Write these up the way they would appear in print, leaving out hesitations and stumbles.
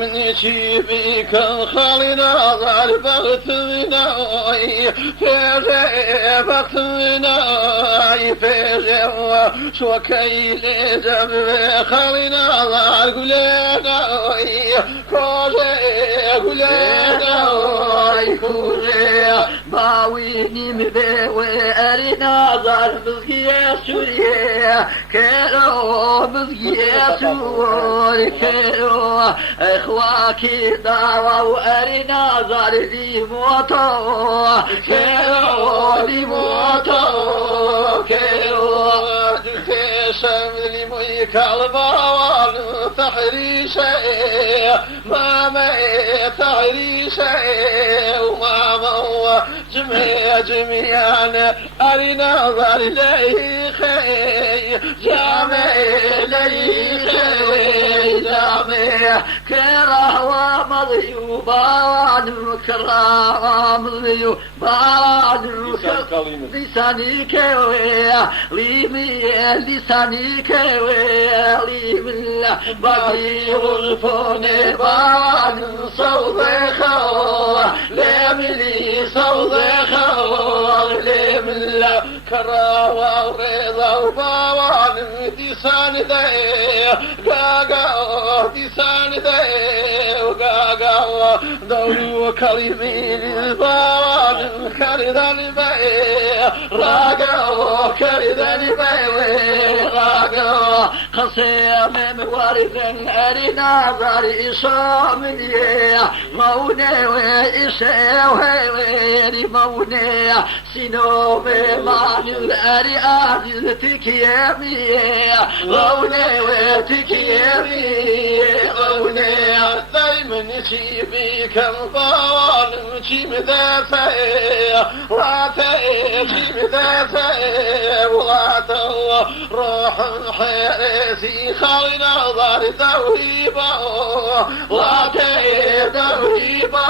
من شيبك خالنا ضار بغتنا فيجي بغتنا فيجي شوكي لجم خالنا ضار قلنا كوجي قلنا كوجي باويني مبيوي أرينا ضار بغيا سوريا كيرو بغيا سوري كيرو اخواكي دعوة وارنا زار لي موتو كيرو لي موتو كيرو شمل لي ميك البوان تحريشي ماما تحريشي وماما جميعا ارنا زار لي خي جامع لي خي جامع كره ومضي بعد كره مضي بعد لساني كوي ليمي لساني كوي ليمي بدي غرفوني بعد صوت خو ليمي صوت خو ليمي كره ورضا وبعد لساني ذي قاقا لساني وقاقا دوري كلمي للبان كرداني بي راقا كرداني بي راقا خصيم موارث أرنا ذاري صامني موني وإسي ويري موني سنومي معني أري آجل تكيامي موني وتكيامي موني دايما نسيبي كم ضوان جيم ذاتي واتي جيم ذاتي واتو روح حيرسي خالنا ضار دويبا واتي دويبا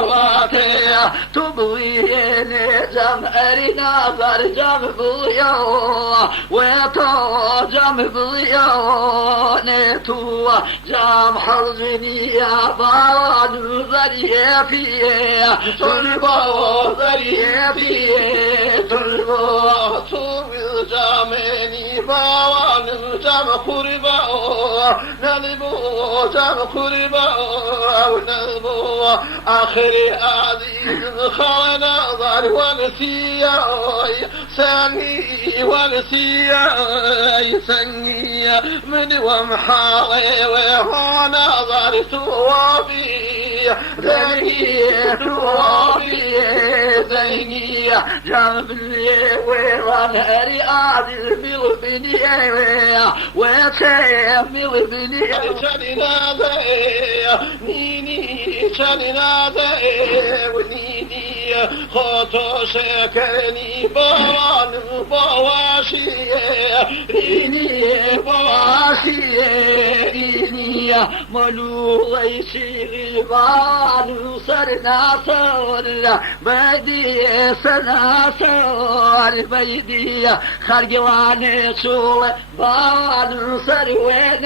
واتي تبويني جم أرنا ضار جم بيو واتو جم بيو نتو جم حرزني يا بان ذريه فيه تربو ذريه فيه تربو توي جامني بان جام خربو نلبو جام خربو نلبو آخر عزيز خالنا ضار ونسيا ساني ونسيا ساني من ومحاوي وهنا ضار توابي ذهي توابي ذهي جنب لي ويران هري عادل بالبني ويتعمل بني شاننا ذهي نيني شاننا ذهي ونيني خطو شكرني بوان بواشي ريني بواشي ريني ملو غيشي غبان صرنا صور بدي سنا صور بدي خرجواني شول بان سروين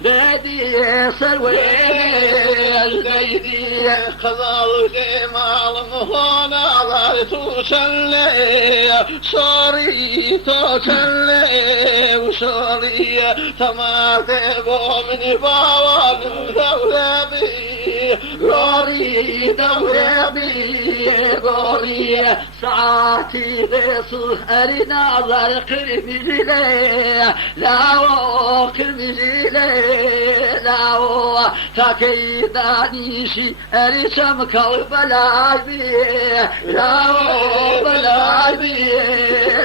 بدي سروين بدي خذل جمال مهنا ضرت شلي صوري توشلي وصوري تمات من باوان دولابي غوري دولابي غوري ساعتي بصر أرنا ضر قرمي لي لاو قرمي لي لاو تكيدانيشي أرسم كالبلاي لاو بلاي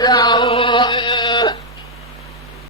لاو